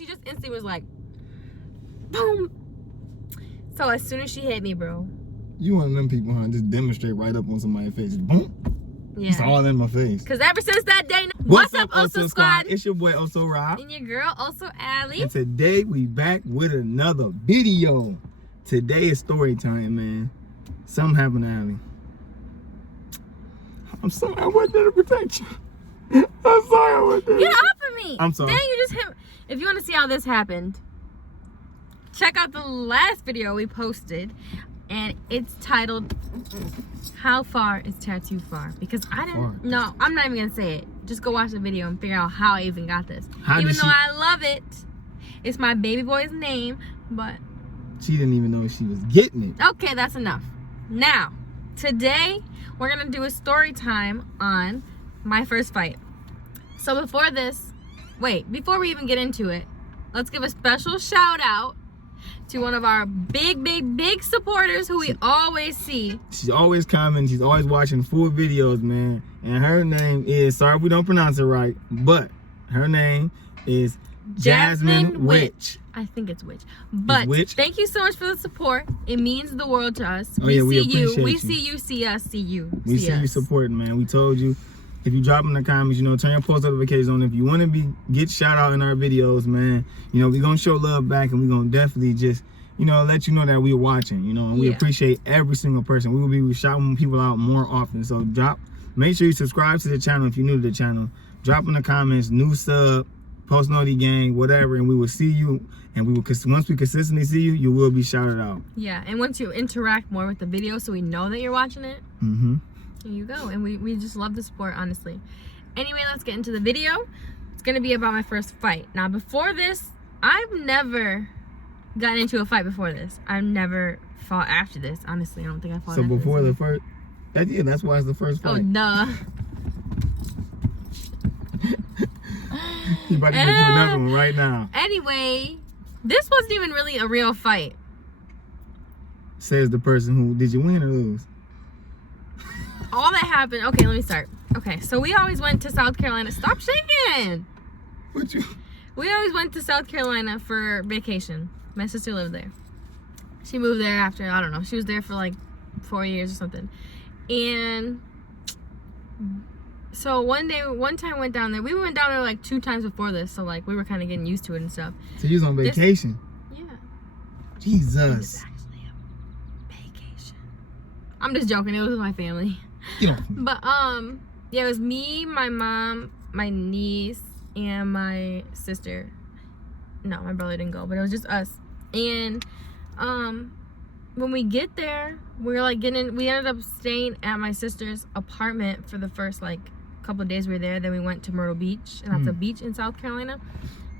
she just instantly was like, boom. So as soon as she hit me, bro. You one of them people, huh? Just demonstrate right up on somebody's face. Boom. Yeah. It's all in my face. Because ever since that day, what's up, Oso Squad? It's your boy, Oso Rob. And your girl, Oso Allie. And today, we back with another video. Today is story time, man. Something happened to Allie. I'm sorry I wasn't there to protect you. I'm sorry I wasn't there. Get off of me. I'm sorry. Dang, you just hit. If you want to see how this happened, check out the last video we posted. And it's titled, How Far is Tattoo Far? Because I didn't, no, I'm not even going to say it. Just go watch the video and figure out how I even got this. Even though I love it. It's my baby boy's name, but. She didn't even know she was getting it. Okay, that's enough. Now, today, we're going to do a story time on my first fight. So before we even get into it, let's give a special shout out to one of our big supporters who we always see. She's always commenting. She's always watching full videos, man. And her name is, sorry if we don't pronounce it right, but her name is Jasmine Witch. I think it's Witch. But Witch. Thank you so much for the support. It means the world to us. Oh, yeah, we see you. We see you, see us, see you. We see you supporting, man. We told you. If you drop in the comments, turn your post notifications on. If you want to get shout out in our videos, man, we're going to show love back, and we're going to definitely just, let you know that we're watching, and we appreciate every single person. We will be shouting people out more often. So make sure you subscribe to the channel if you're new to the channel. Drop in the comments, new sub, post noti gang, whatever, and we will see you. And once we consistently see you, you will be shouted out. Yeah, and once you interact more with the video so we know that you're watching it. Mm-hmm. There you go. And we just love the support, honestly. Anyway, let's get into the video. It's going to be about my first fight. Now, before this, I've never gotten into a fight before this. I've never fought after this. Honestly, I don't think I fought after this. So before the first... Yeah, that's why it's the first fight. Oh, duh. You about to get to another one right now. Anyway, this wasn't even really a real fight. Says the person who... Did you win or lose? All that happened, okay, let me start. Okay, so we always went to South Carolina. Stop shaking! We always went to South Carolina for vacation. My sister lived there. She moved there after, I don't know, she was there for like 4 years or something. And so one time went down there. We went down there like 2 times before this, so like we were kind of getting used to it and stuff. So you was on vacation? Yeah. Jesus. I'm just joking. It was with my family. Yeah. But yeah, it was me, my mom, my niece, and my sister. No, my brother didn't go, but it was just us. And when we get there, we ended up staying at my sister's apartment for the first like couple of days we were there. Then we went to Myrtle Beach, and that's a beach in South Carolina,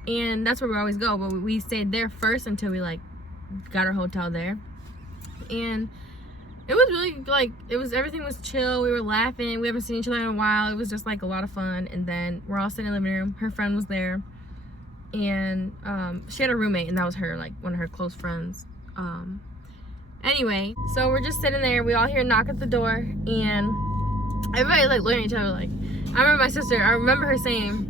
and that's where we always go. But we stayed there first until we like got our hotel there, and it was really everything was chill. We were laughing. We haven't seen each other in a while. It was just like a lot of fun. And then we're all sitting in the living room. Her friend was there, and she had a roommate, and that was her, like one of her close friends. Anyway, so we're just sitting there. We all hear a knock at the door, and everybody's like looking at each other. Like, I remember her saying,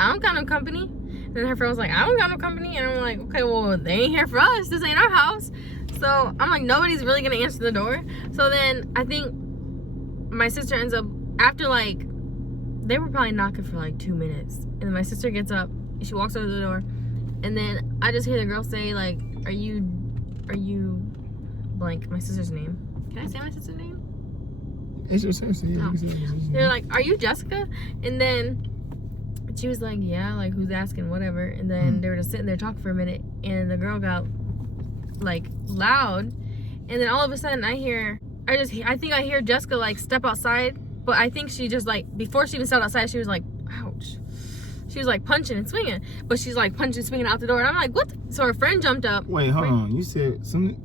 "I don't got no company." And then her friend was like, "I don't got no company." And I'm like, "Okay, well, they ain't here for us. This ain't our house." So I'm like, nobody's really gonna answer the door. So then I think my sister ends up, after like, they were probably knocking for like 2 minutes. And then my sister gets up, and she walks over to the door. And then I just hear the girl say like, are you blank, my sister's name. Can I say my sister's name? It's your sister, yeah. Oh. They're like, are you Jessica? And then she was like, yeah, like who's asking, whatever. And then they were just sitting there talking for a minute, and the girl got like loud, and then all of a sudden I think I hear Jessica like step outside, but I think she just like, before she even stepped outside, she was like, ouch. She was like punching and swinging, but she's like punching and swinging out the door, and I'm like, what? So her friend jumped up. Wait, hold on. You said something.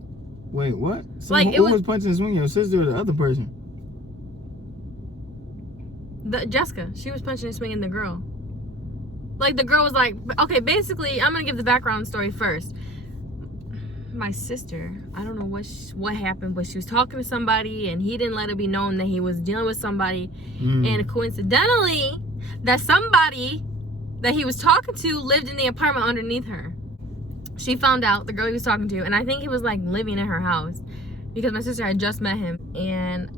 Wait, what? So like, who was punching and swinging? Your sister or the other person? Jessica. She was punching and swinging the girl. Like, the girl was like, okay, basically, I'm gonna give the background story first. My sister, I don't know what happened, but she was talking to somebody, and he didn't let it be known that he was dealing with somebody. And coincidentally, that somebody that he was talking to lived in the apartment underneath her. She found out, the girl he was talking to, and I think he was like living in her house because my sister had just met him. And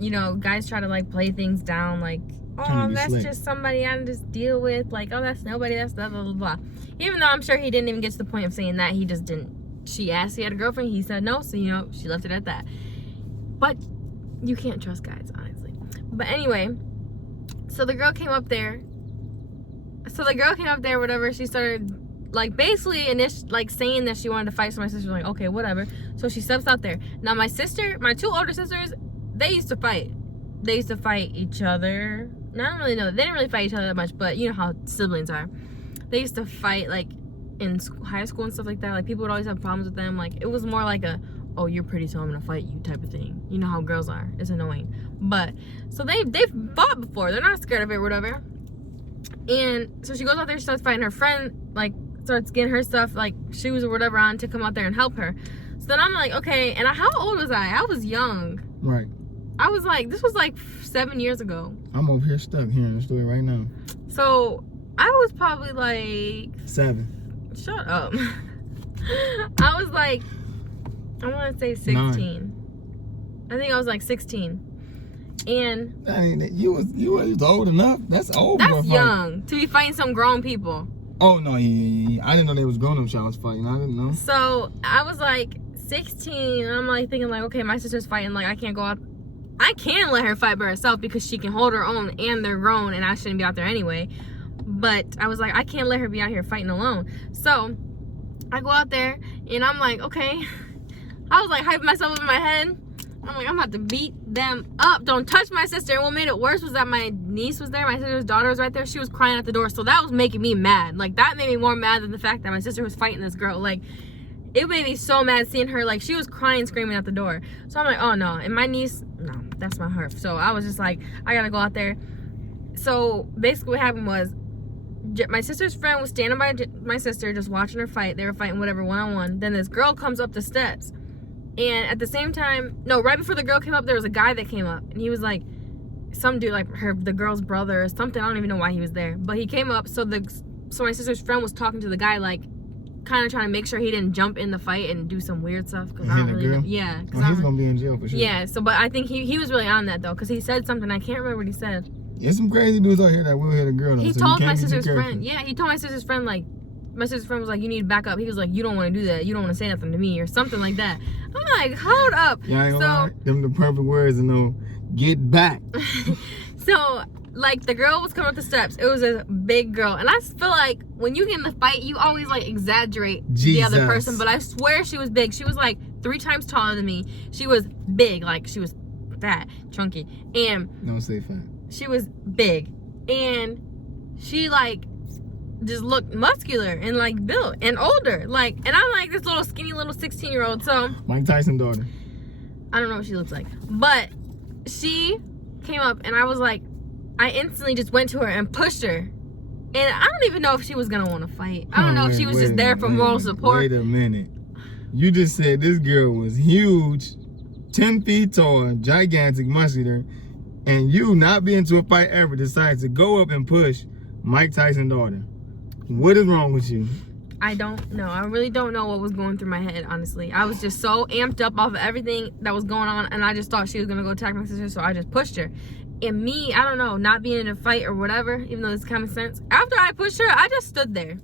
you know, guys try to like play things down, like, oh, that's just somebody I just deal with, like, oh, that's nobody, that's blah blah blah blah. Even though I'm sure he didn't even get to the point of saying that, he just didn't. She asked if he had a girlfriend, he said no, so you know, she left it at that. But you can't trust guys, honestly. But anyway, so the girl came up there, whatever. She started like basically like saying that she wanted to fight, so my sister was like, okay, whatever. So she steps out there. Now my two older sisters, they used to fight each other. I don't really know, they didn't really fight each other that much, but you know how siblings are. They used to fight like in high school and stuff like that. Like people would always have problems with them. Like it was more like a, oh, you're pretty, so I'm gonna fight you type of thing. You know how girls are. It's annoying. But so they've fought before. They're not scared of it or whatever. And so she goes out there, she starts fighting. Her friend like starts getting her stuff, like shoes or whatever, on to come out there and help her. So then I'm like, okay. And how old was I? I was young. Right. I was like, this was like 7 years ago. I'm over here stuck hearing the story right now. So I was probably like 7. Shut up. I was like, I want to say 16. 9. I think I was like 16. And I mean, you was old enough. That's old. That's young to be fighting some grown people. Oh no, yeah. I didn't know they was grown up. I was fighting. I didn't know. So I was like 16, and I'm like thinking like, okay, my sister's fighting. Like I can't go out. I can let her fight by herself because she can hold her own, and they're grown, and I shouldn't be out there anyway. But I was like, I can't let her be out here fighting alone. So I go out there, and I'm like, okay. I was like hyping myself up in my head. I'm like, I'm about to beat them up. Don't touch my sister. And what made it worse was that my niece was there. My sister's daughter was right there. She was crying at the door. So that was making me mad. Like, that made me more mad than the fact that my sister was fighting this girl. Like, it made me so mad seeing her. Like, she was crying, screaming at the door. So I'm like, oh, no. And my niece, no, that's not her. So I was just like, I got to go out there. So basically what happened was, my sister's friend was standing by my sister just watching her fight. They were fighting whatever, one-on-one. Then this girl comes up the steps. And at the same time, no, right before the girl came up, there was a guy that came up. And he was like, some dude, like the girl's brother or something. I don't even know why he was there. But he came up, so my sister's friend was talking to the guy, like, kind of trying to make sure he didn't jump in the fight and do some weird stuff. Cause I don't really know. Yeah. Well, he's going to be in jail for sure. Yeah, so, but I think he was really on that, though. Because he said something. I can't remember what he said. There's some crazy dudes out here that will hit a girl, though. He told my sister's friend. Yeah, he told my sister's friend, like, my sister's friend was like, you need to back up. He was like, you don't want to do that. You don't want to say nothing to me or something like that. I'm like, hold up. Yeah, I ain't gonna lie. Them the perfect words to know. Get back. So, like, the girl was coming up the steps. It was a big girl. And I feel like when you get in the fight, you always, like, exaggerate the other person. But I swear she was big. She was, like, 3 times taller than me. She was big. Like, she was fat, chunky. And don't say fat. She was big. And she, like, just looked muscular and like built and older, like, and I'm like this little skinny little 16-year-old. So Mike Tyson's daughter. I don't know what she looks like, but she came up and I was like, I instantly just went to her and pushed her, and I don't even know if she was gonna want to fight. I don't know if she was just there for moral support. Wait a minute, you just said this girl was huge, 10 feet tall, gigantic, muscular, and you, not being to a fight ever, decided to go up and push Mike Tyson's daughter. What is wrong with you? I don't know. I really don't know what was going through my head, honestly. I was just so amped up off of everything that was going on, and I just thought she was going to go attack my sister, so I just pushed her. And me, I don't know, not being in a fight or whatever, even though it's common sense, after I pushed her, I just stood there.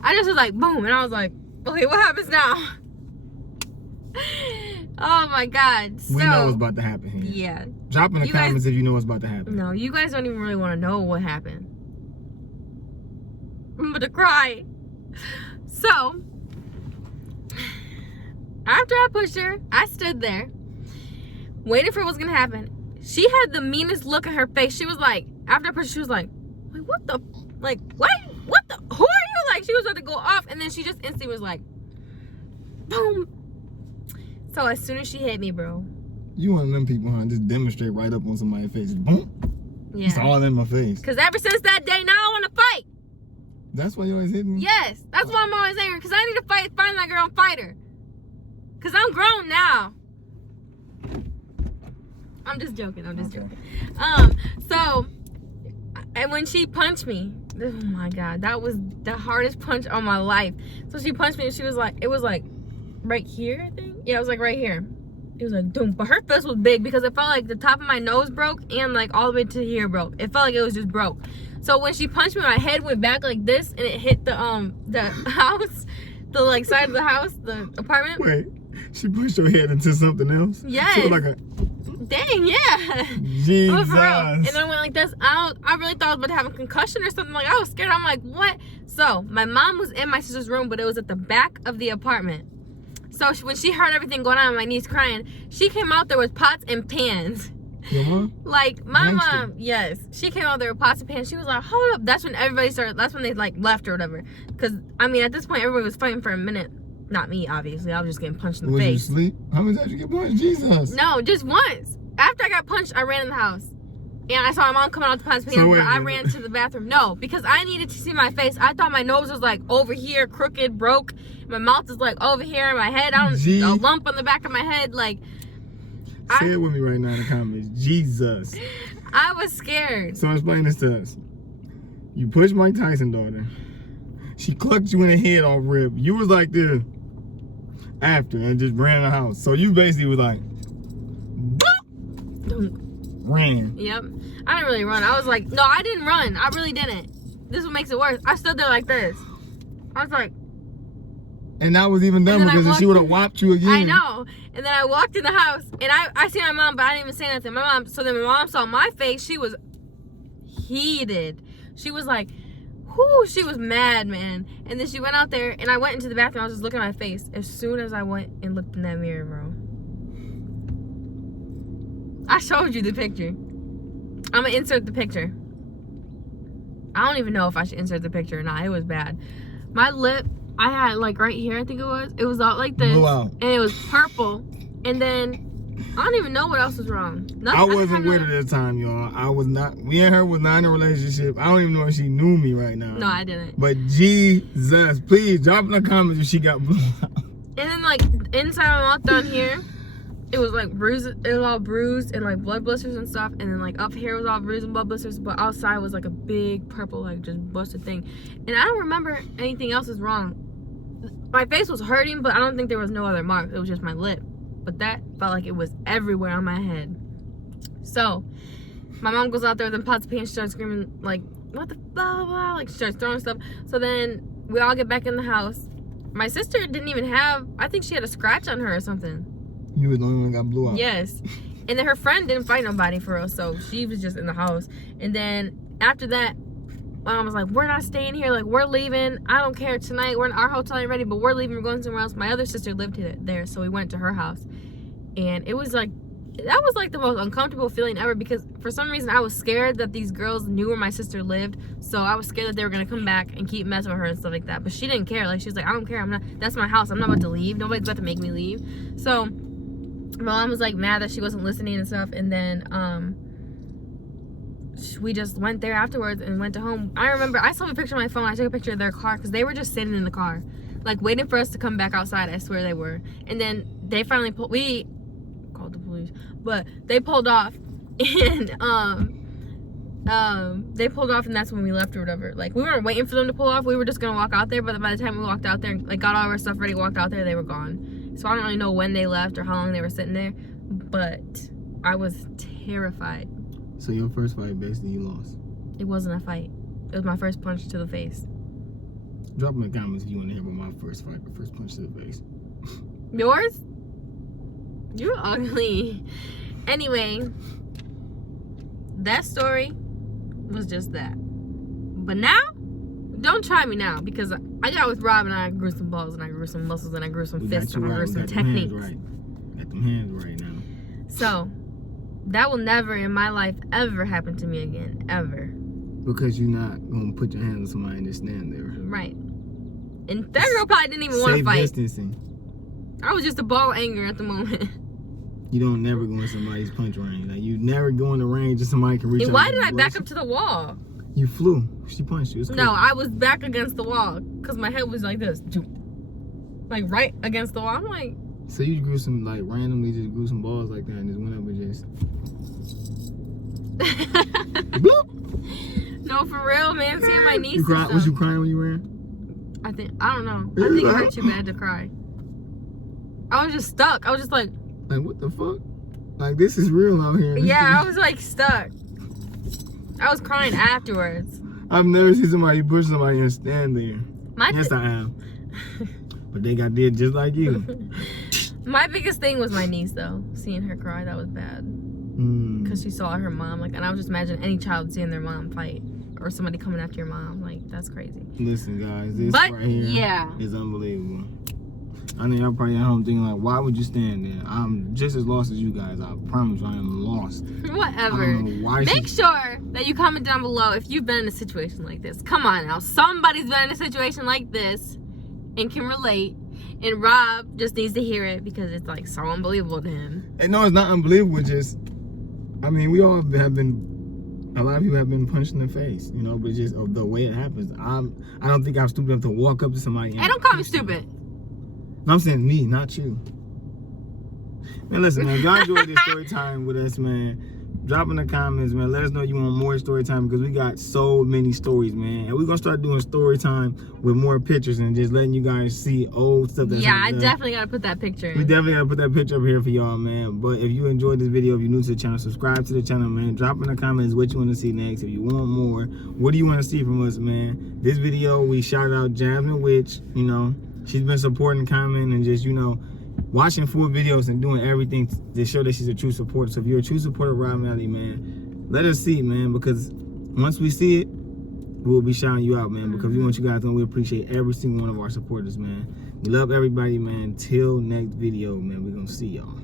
I just was like, boom, and I was like, okay, what happens now? Oh my God. So, we know what's about to happen here. Yeah. Drop in the comments if you know what's about to happen. No, you guys don't even really want to know what happened. I'm gonna cry. So, after I pushed her, I stood there, waiting for what's gonna happen. She had the meanest look in her face. She was like, after I pushed her, she was like, what the, like, what the, who are you? Like, she was about to go off, and then she just instantly was like, boom. So, as soon as she hit me, bro. You one of them people, huh? Just demonstrate right up on somebody's face. Boom. Yeah. It's all in my face. Because ever since that day, now I want to fight. That's why you always hit me? Yes, that's why I'm always angry. Because I need to find that girl and fight her. Because I'm grown now. I'm just joking. So, And when she punched me, oh my God, that was the hardest punch of my life. So she punched me and she was like, it was like right here, I think. Yeah, it was like right here. It was like, doom. But her fist was big because it felt like the top of my nose broke and like all the way to here broke. It felt like it was just broke. So when she punched me, my head went back like this and it hit the house, the like side of the house, the apartment. Wait, she pushed her head into something else? Yes. So like a... Dang, yeah. Jesus. For real. And then I went like this. I really thought I was about to have a concussion or something. Like, I was scared. I'm like, what? So my mom was in my sister's room, but it was at the back of the apartment. So when she heard everything going on, my niece crying, she came out there with pots and pans. Your mom? Like, my Gangster. mom, yes. She came out there with pots and pans. She was like, hold up. That's when everybody started, that's when they like left or whatever. Because, I mean, at this point, everybody was fighting for a minute. Not me, obviously. I was just getting punched in the face. Was you asleep? How many times did you get punched? Jesus. No, just once. After I got punched, I ran in the house. And I saw my mom coming out the pots and pans, but I ran to the bathroom. No, because I needed to see my face. I thought my nose was like over here, crooked, broke. My mouth is like over here. My head, a lump on the back of my head. Like, say it with me right now in the comments. Jesus. I was scared. So explain this to us. You pushed Mike Tyson's daughter. She clucked you in the head off rip. You was like this after and just ran in the house. So you basically was like, ran. Yep. I didn't really run. I was like, no, I didn't run. I really didn't. This is what makes it worse. I stood there like this. I was like. And that was even dumber because she would have whopped you again. I know. And then I walked in the house and I seen my mom, but I didn't even say nothing. Then my mom saw my face. She was heated. She was like, whoo, she was mad, man. And then she went out there and I went into the bathroom. I was just looking at my face. As soon as I went and looked in that mirror, bro. I showed you the picture. I'm gonna insert the picture. I don't even know if I should insert the picture or not. It was bad. My lip, I had like right here, I think it was all like this. Blew out. And it was purple. And then I don't even know what else was wrong. I wasn't with her at the time, y'all. I was not. Me and her was not in a relationship. I don't even know if she knew me right now. No, I didn't. But Jesus, please drop in the comments if she got blew out. And then like inside my mouth down here, it was like bruised. It was all bruised and like blood blisters and stuff. And then like up here was all bruised and blood blisters. But outside was like a big purple like just busted thing. And I don't remember anything else was wrong. My face was hurting, but I don't think there was no other marks. It was just my lip. But that felt like it was everywhere on my head. So my mom goes out there with the pots of paint, starts screaming like, what the blah, blah, like she starts throwing stuff. So then we all get back in the house. My sister didn't even have, I think she had a scratch on her or something. You were the only one that got blew out. Yes. And then her friend didn't fight nobody for real, so she was just in the house. And then after that, my mom was like, we're not staying here, like we're leaving. I don't care tonight. We're in our hotel ain't ready, but we're leaving, we're going somewhere else. My other sister lived there, so we went to her house. And it was like, that was like the most uncomfortable feeling ever because for some reason I was scared that these girls knew where my sister lived. So I was scared that they were gonna come back and keep messing with her and stuff like that. But she didn't care. Like she was like, I don't care. That's my house. I'm not about to leave. Nobody's about to make me leave. So my mom was like mad that she wasn't listening and stuff. And then we just went there afterwards and went to home. I remember I saw a picture on my phone. I took a picture of their car because they were just sitting in the car, like waiting for us to come back outside. I swear they were. And then they finally we called the police, but they pulled off and they pulled off and that's when we left or whatever. Like we weren't waiting for them to pull off. We were just gonna walk out there, but by the time we walked out there and like got all of our stuff ready, walked out there, they were gone. So I don't really know when they left or how long they were sitting there, but I was terrified. So your first fight, basically, you lost. It wasn't a fight. It was my first punch to the face. Drop in the comments if you want to hear about my first fight, or first punch to the face. Yours? You're ugly. Anyway, that story was just that. But now, don't try me now because I got with Rob and I grew some balls and I grew some muscles and I grew some fists and I grew some techniques. Got them hands right now. So, that will never in my life ever happen to me again. Ever. Because you're not going to put your hands on somebody and just stand there. Right. And that girl probably didn't even want to fight. Safe distancing. I was just a ball of anger at the moment. You don't never go in somebody's punch range. Like you never go in the range that somebody can reach out. And why did I back up to the wall? You flew. She punched you. It's no, I was back against the wall because my head was like this. Like right against the wall. I'm like... So you grew some, like, randomly just grew some balls like that and just went up and just... No, No, for real, man. Seeing my niece. You cried? Was you crying when you ran? I don't know. I think it hurt too bad to cry. I was just stuck. I was just like what the fuck? Like, this is real out here. Yeah, I was like stuck. I was crying afterwards. I've never seen somebody push somebody and stand there. Yes, I am. But they got did just like you. My biggest thing was my niece, though. Seeing her cry, that was bad. Because she saw her mom. Like, and I was just imagining any child seeing their mom fight. Or somebody coming after your mom. Like, that's crazy. Listen, guys. This right here is unbelievable. I know y'all probably at home thinking, like, why would you stand there? I'm just as lost as you guys. I promise you, I am lost. Whatever. I don't know why Make sure that you comment down below if you've been in a situation like this. Come on now. Somebody's been in a situation like this and can relate. And Rob just needs to hear it because it's, like, so unbelievable to him. And no, it's not unbelievable. Just, I mean, we all have been... A lot of people have been punched in the face, you know, but just the way it happens. I don't think I'm stupid enough to walk up to somebody. Hey, don't call me stupid. No, I'm saying me, not you. Man, listen, man, if y'all enjoyed this story time with us, man, drop in the comments, man. Let us know you want more story time because we got so many stories, man. And we're going to start doing story time with more pictures and just letting you guys see old stuff. I definitely got to put that picture in. We definitely got to put that picture up here for y'all, man. But if you enjoyed this video, if you're new to the channel, subscribe to the channel, man. Drop in the comments what you want to see next. If you want more, what do you want to see from us, man? This video, we shouted out Jasmine, which, you know, she's been supporting, commenting, and just, you know, watching full videos and doing everything to show that she's a true supporter. So if you're a true supporter of Rob and Allie, man, let us see, man, because once we see it, we'll be shouting you out, man, because we want you guys to know we appreciate every single one of our supporters, man. We love everybody, man. Till next video, man, we're going to see y'all.